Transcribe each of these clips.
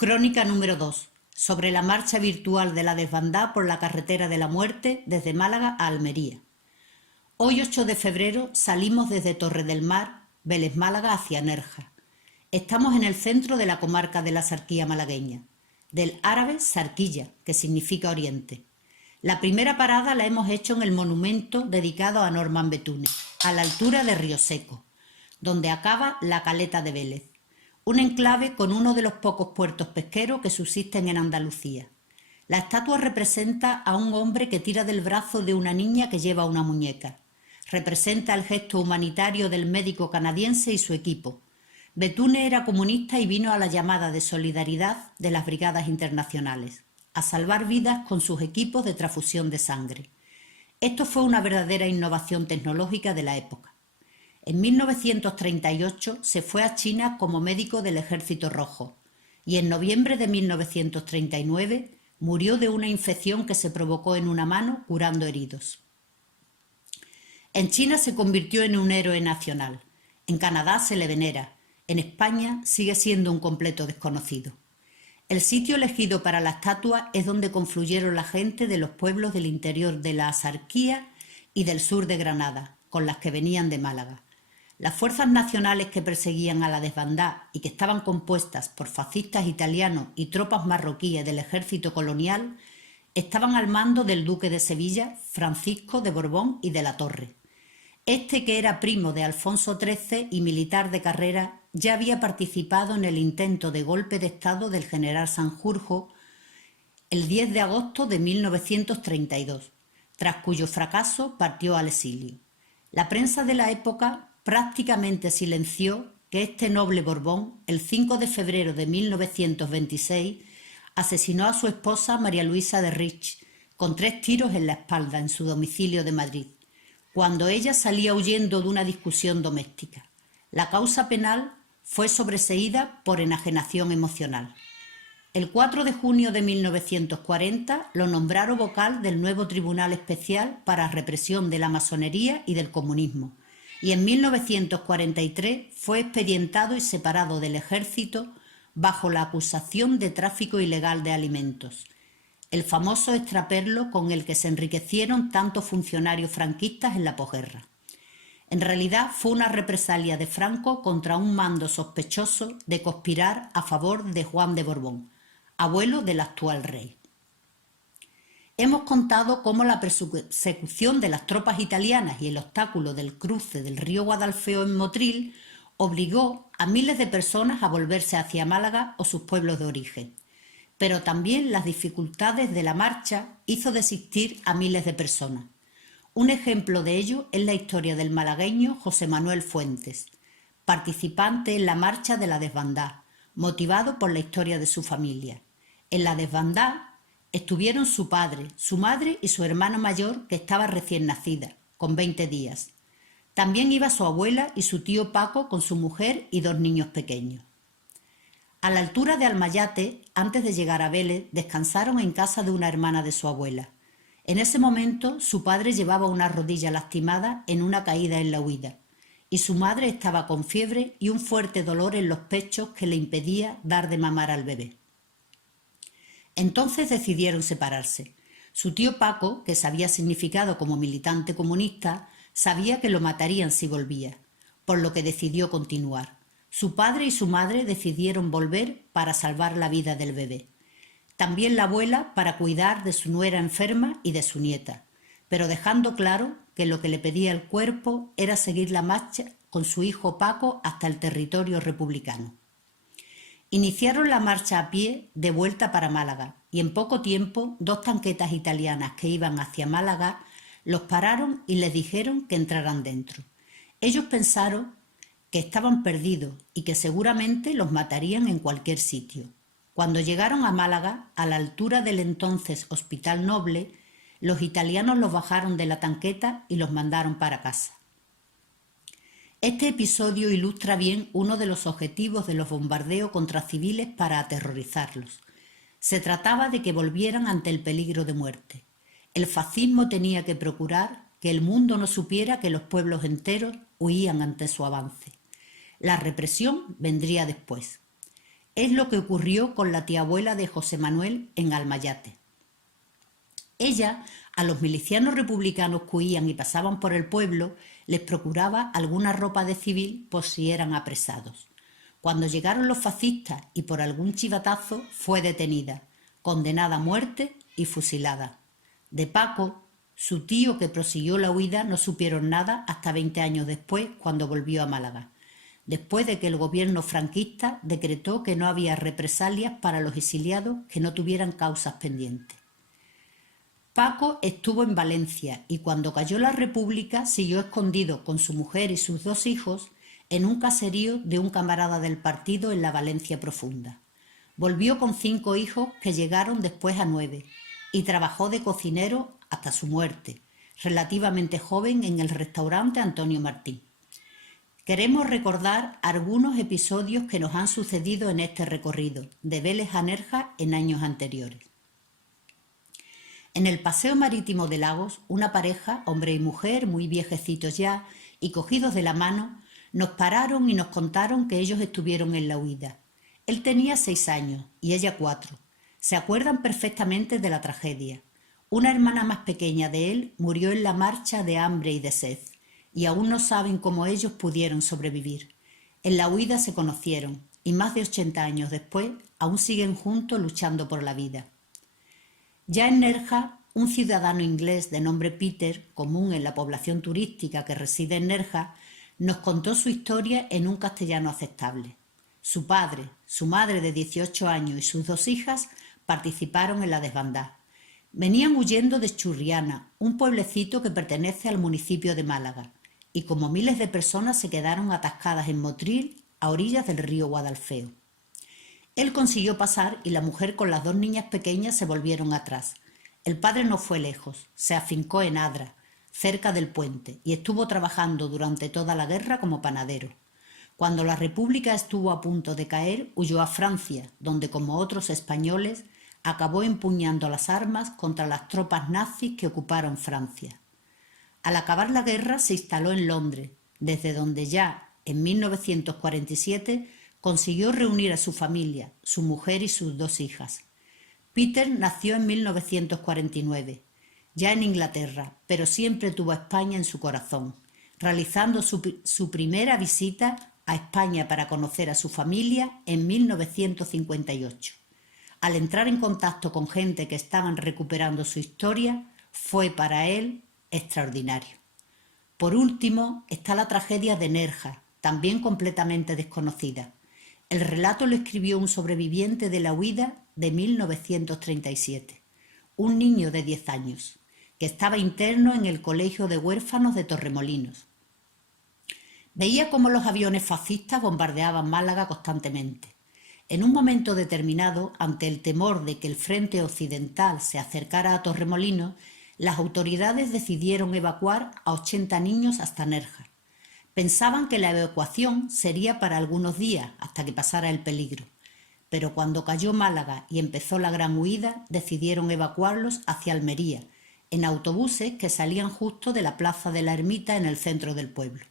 Crónica número 2. Sobre la marcha virtual de la desbandada por la carretera de la muerte desde Málaga a Almería. Hoy 8 de febrero salimos desde Torre del Mar, Vélez Málaga hacia Nerja. Estamos en el centro de la comarca de la Sarquía malagueña, del árabe Sarquilla, que significa oriente. La primera parada la hemos hecho en el monumento dedicado a Norman Betune, a la altura de Río Seco, donde acaba la caleta de Vélez, un enclave con uno de los pocos puertos pesqueros que subsisten en Andalucía. La estatua representa a un hombre que tira del brazo de una niña que lleva una muñeca. Representa el gesto humanitario del médico canadiense y su equipo. Betune era comunista y vino a la llamada de solidaridad de las brigadas internacionales, a salvar vidas con sus equipos de transfusión de sangre. Esto fue una verdadera innovación tecnológica de la época. En 1938 se fue a China como médico del Ejército Rojo y en noviembre de 1939 murió de una infección que se provocó en una mano curando heridos. En China se convirtió en un héroe nacional, en Canadá se le venera, en España sigue siendo un completo desconocido. El sitio elegido para la estatua es donde confluyeron la gente de los pueblos del interior de la Sarquía y del sur de Granada, con las que venían de Málaga. Las fuerzas nacionales que perseguían a la desbandada y que estaban compuestas por fascistas italianos y tropas marroquíes del ejército colonial estaban al mando del duque de Sevilla, Francisco de Borbón y de la Torre. Este, que era primo de Alfonso XIII y militar de carrera, ya había participado en el intento de golpe de estado del general Sanjurjo el 10 de agosto de 1932, tras cuyo fracaso partió al exilio. La prensa de la época prácticamente silenció que este noble Borbón, el 5 de febrero de 1926, asesinó a su esposa María Luisa de Rich con 3 tiros en la espalda en su domicilio de Madrid, cuando ella salía huyendo de una discusión doméstica. La causa penal fue sobreseída por enajenación emocional. El 4 de junio de 1940 lo nombraron vocal del nuevo Tribunal Especial para Represión de la Masonería y del Comunismo, y en 1943 fue expedientado y separado del ejército bajo la acusación de tráfico ilegal de alimentos, el famoso extraperlo con el que se enriquecieron tantos funcionarios franquistas en la posguerra. En realidad fue una represalia de Franco contra un mando sospechoso de conspirar a favor de Juan de Borbón, abuelo del actual rey. Hemos contado cómo la persecución de las tropas italianas y el obstáculo del cruce del río Guadalfeo en Motril obligó a miles de personas a volverse hacia Málaga o sus pueblos de origen. Pero también las dificultades de la marcha hizo desistir a miles de personas. Un ejemplo de ello es la historia del malagueño José Manuel Fuentes, participante en la marcha de la desbandada, motivado por la historia de su familia. En la desbandada estuvieron su padre, su madre y su hermano mayor, que estaba recién nacida, con 20 días. También iba su abuela y su tío Paco con su mujer y 2 niños pequeños. A la altura de Almayate, antes de llegar a Vélez, descansaron en casa de una hermana de su abuela. En ese momento, su padre llevaba una rodilla lastimada en una caída en la huida, y su madre estaba con fiebre y un fuerte dolor en los pechos que le impedía dar de mamar al bebé. Entonces decidieron separarse. Su tío Paco, que se había significado como militante comunista, sabía que lo matarían si volvía, por lo que decidió continuar. Su padre y su madre decidieron volver para salvar la vida del bebé. También la abuela para cuidar de su nuera enferma y de su nieta, pero dejando claro que lo que le pedía el cuerpo era seguir la marcha con su hijo Paco hasta el territorio republicano. Iniciaron la marcha a pie de vuelta para Málaga y en poco tiempo 2 tanquetas italianas que iban hacia Málaga los pararon y les dijeron que entraran dentro. Ellos pensaron que estaban perdidos y que seguramente los matarían en cualquier sitio. Cuando llegaron a Málaga, a la altura del entonces Hospital Noble, los italianos los bajaron de la tanqueta y los mandaron para casa. Este episodio ilustra bien uno de los objetivos de los bombardeos contra civiles para aterrorizarlos. Se trataba de que volvieran ante el peligro de muerte. El fascismo tenía que procurar que el mundo no supiera que los pueblos enteros huían ante su avance. La represión vendría después. Es lo que ocurrió con la tía abuela de José Manuel en Almayate. Ella, a los milicianos republicanos que huían y pasaban por el pueblo, les procuraba alguna ropa de civil por si eran apresados. Cuando llegaron los fascistas y por algún chivatazo fue detenida, condenada a muerte y fusilada. De Paco, su tío que prosiguió la huida, no supieron nada hasta 20 años después, cuando volvió a Málaga, después de que el gobierno franquista decretó que no había represalias para los exiliados que no tuvieran causas pendientes. Paco estuvo en Valencia y cuando cayó la República siguió escondido con su mujer y sus 2 hijos en un caserío de un camarada del partido en la Valencia profunda. Volvió con 5 hijos que llegaron después a 9 y trabajó de cocinero hasta su muerte, relativamente joven, en el restaurante Antonio Martín. Queremos recordar algunos episodios que nos han sucedido en este recorrido, de Vélez a Nerja en años anteriores. En el paseo marítimo de Lagos, una pareja, hombre y mujer, muy viejecitos ya y cogidos de la mano, nos pararon y nos contaron que ellos estuvieron en la huida. Él tenía 6 años y ella 4. Se acuerdan perfectamente de la tragedia. Una hermana más pequeña de él murió en la marcha de hambre y de sed, y aún no saben cómo ellos pudieron sobrevivir. En la huida se conocieron y más de 80 años después aún siguen juntos luchando por la vida. Ya en Nerja, un ciudadano inglés de nombre Peter, común en la población turística que reside en Nerja, nos contó su historia en un castellano aceptable. Su padre, su madre de 18 años y sus 2 hijas participaron en la desbandada. Venían huyendo de Churriana, un pueblecito que pertenece al municipio de Málaga, y como miles de personas se quedaron atascadas en Motril, a orillas del río Guadalfeo. Él consiguió pasar y la mujer con las 2 niñas pequeñas se volvieron atrás. El padre no fue lejos, se afincó en Adra, cerca del puente, y estuvo trabajando durante toda la guerra como panadero. Cuando la República estuvo a punto de caer, huyó a Francia, donde, como otros españoles, acabó empuñando las armas contra las tropas nazis que ocuparon Francia. Al acabar la guerra se instaló en Londres, desde donde ya, en 1947, consiguió reunir a su familia, su mujer y sus 2 hijas. Peter nació en 1949, ya en Inglaterra, pero siempre tuvo a España en su corazón, realizando su primera visita a España para conocer a su familia en 1958. Al entrar en contacto con gente que estaban recuperando su historia, fue para él extraordinario. Por último, está la tragedia de Nerja, también completamente desconocida. El relato lo escribió un sobreviviente de la huida de 1937, un niño de 10 años, que estaba interno en el Colegio de Huérfanos de Torremolinos. Veía cómo los aviones fascistas bombardeaban Málaga constantemente. En un momento determinado, ante el temor de que el frente occidental se acercara a Torremolinos, las autoridades decidieron evacuar a 80 niños hasta Nerja. Pensaban que la evacuación sería para algunos días, hasta que pasara el peligro. Pero cuando cayó Málaga y empezó la gran huida, decidieron evacuarlos hacia Almería, en autobuses que salían justo de la plaza de la Ermita en el centro del pueblo.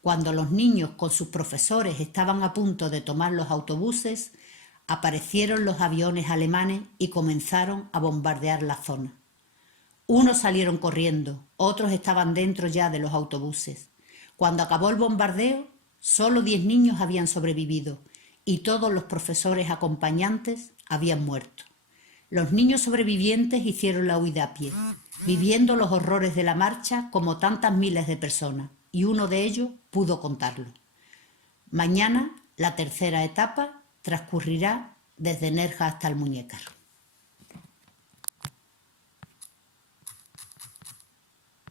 Cuando los niños con sus profesores estaban a punto de tomar los autobuses, aparecieron los aviones alemanes y comenzaron a bombardear la zona. Unos salieron corriendo, otros estaban dentro ya de los autobuses. Cuando acabó el bombardeo, solo 10 niños habían sobrevivido y todos los profesores acompañantes habían muerto. Los niños sobrevivientes hicieron la huida a pie, viviendo los horrores de la marcha como tantas miles de personas, y uno de ellos pudo contarlo. Mañana, la tercera etapa transcurrirá desde Nerja hasta Almuñécar.